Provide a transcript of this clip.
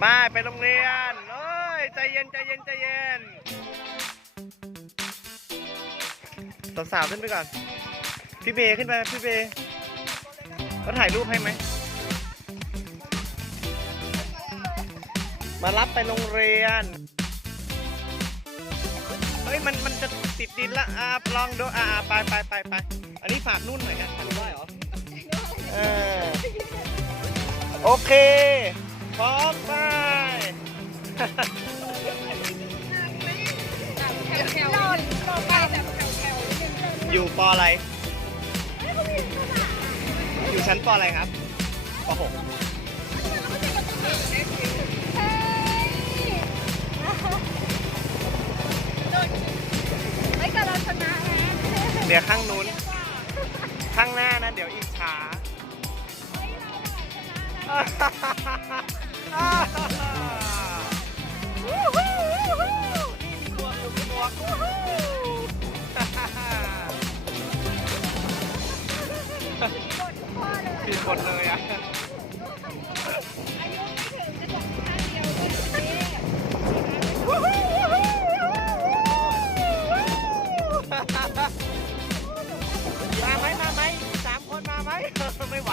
ไปไปโรงเรียนเอ้ยใจเย็นใจเย็นใจเย็นสาวๆขึ้นไปก่อน พี่เบย์ขึ้นไปพี่เบย์เขาถ่ายรูปให้ไหม มารับไปโรงเรียน เฮ้ยมันมันจะติดดินละอ่าลองดูอ่าไปไปไปไปอันนี้ฝากนุ่นหน่อยนะทำได้เหรอ เออ โอเค อยู่ปออะไร อยู่ชั้นปออะไรครับปหกเฮ้ยเฮ้ยแต่เราชนะแล้วเดี๋ยวข้างนู้น ข้างหน้านะเดี๋ยวอิจฉา ด้วยนี่วู้ฮู้วู้ฮู้มาไหมมาไหมสามคนมาไหมไม่ไหว